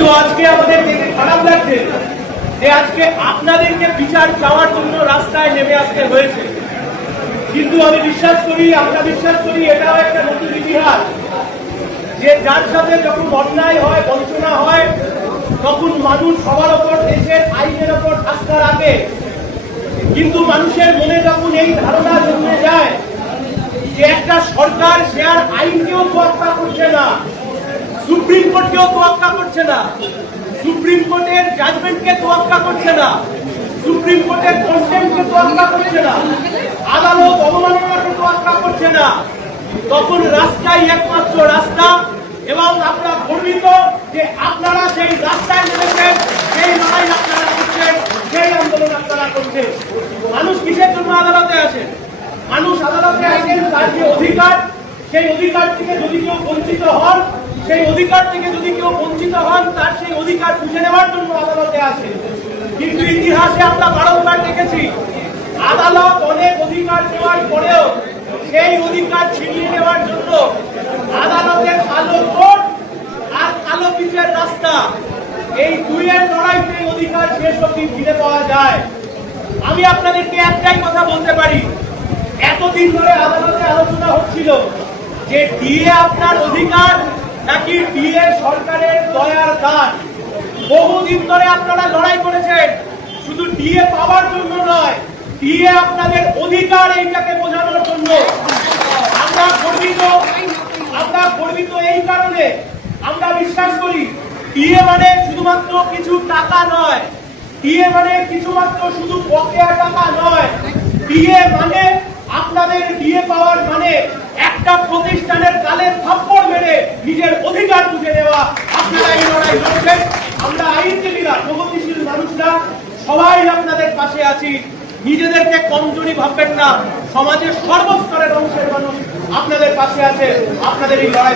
কিন্তু আজকে আমাদের দেখে খারাপ লাগছে যে আজকে আপনাদেরকে বিচার চাওয়ার জন্য রাস্তায় নেমে আসতে হয়েছে। কিন্তু আমি বিশ্বাস করি, আমরা বিশ্বাস করি, এটাও একটা নতুন ইতিহাস যে যার সাথে যখন অন্যায় হয়, বঞ্চনা হয়, তখন মানুষ সবার ওপর, দেশের আইনের ওপর আস্থা রাখে। কিন্তু মানুষের মনে যখন এই ধারণা জন্মে যায় যে একটা সরকার সে আর আইনকেও তোয়াক্কা করছে না, সুপ্রিম কোর্টকেও তোয়াক্কা করছে না, সুপ্রিম কোর্টের জাজমেন্টকে তোয়াক্কা করছে না, সুপ্রিম কোর্টের কনসেন্টকে তোয়াক্কা করছে না, আদালত অবমাননাকে তোয়াক্কা করছে না, তখন রাস্তাই একমাত্র রাস্তা। এবং আমরা গর্বিত যে আপনারা সেই রাস্তায় নেমেছেন, সেই লড়াই আপনারা করছেন, সেই আন্দোলন আপনারা করছেন। মানুষ কিসের জন্য আদালতে আসেন? মানুষ আদালতে আসেন তার যে অধিকার, সেই অধিকার থেকে যদি কেউ বঞ্চিত হন, সেই অধিকার থেকে যদি কেউ বঞ্চিত হন, তার সেই অধিকার বুঝে নেওয়ার জন্য আদালতে আসে। কিন্তু ইতিহাসে আমরা বারংবার দেখেছি আদালত অনেক অধিকার দেওয়ার পরেও সেই অধিকার ছিনিয়ে নেওয়ার জন্য আদালতের কালো কোর্ট আর কালো পিচের রাস্তা, এই দুইয়ের লড়াইতে অধিকার শেষ অবধি ফিরে পাওয়া যায়। আমি আপনাদেরকে একটাই কথা বলতে পারি, এতদিন ধরে আদালতে আলোচনা হচ্ছিল যে ডিএ আপনার অধিকার নাকি ডিএ সরকারের দয়ার দান। বহুদিন ধরে আপনারা লড়াই করেছেন, শুধু ডিএ পাওয়ার জন্য নয়, ডিএ আপনাদের অধিকার, এইটাকে বোঝানোর জন্য। আমরা গর্বিত এই কারণে, আমরা বিশ্বাস করি ডিএ মানে শুধুমাত্র কিছু টাকা নয়, ডিএ মানে কিছুমাত্র শুধু বকেয়া টাকা নয়, ডিএ মানে আপনাদের ডিএ পাওয়ার মানে একটা প্রতিষ্ঠানের গালে থাপ্পড় মেরে নিজের অধিকার বুঝে নেওয়া। আপনারা এই লড়াই লড়ছেন, আমরা আইনজীবীরা, প্রগতিশীল মানুষরা সবাই আপনাদের পাশে আছি। নিজেদেরকে কমজোরি ভাববেন না, সমাজের সর্বস্তরের অংশের মানুষ আপনাদের পাশে আছে, আপনাদের এই লড়াই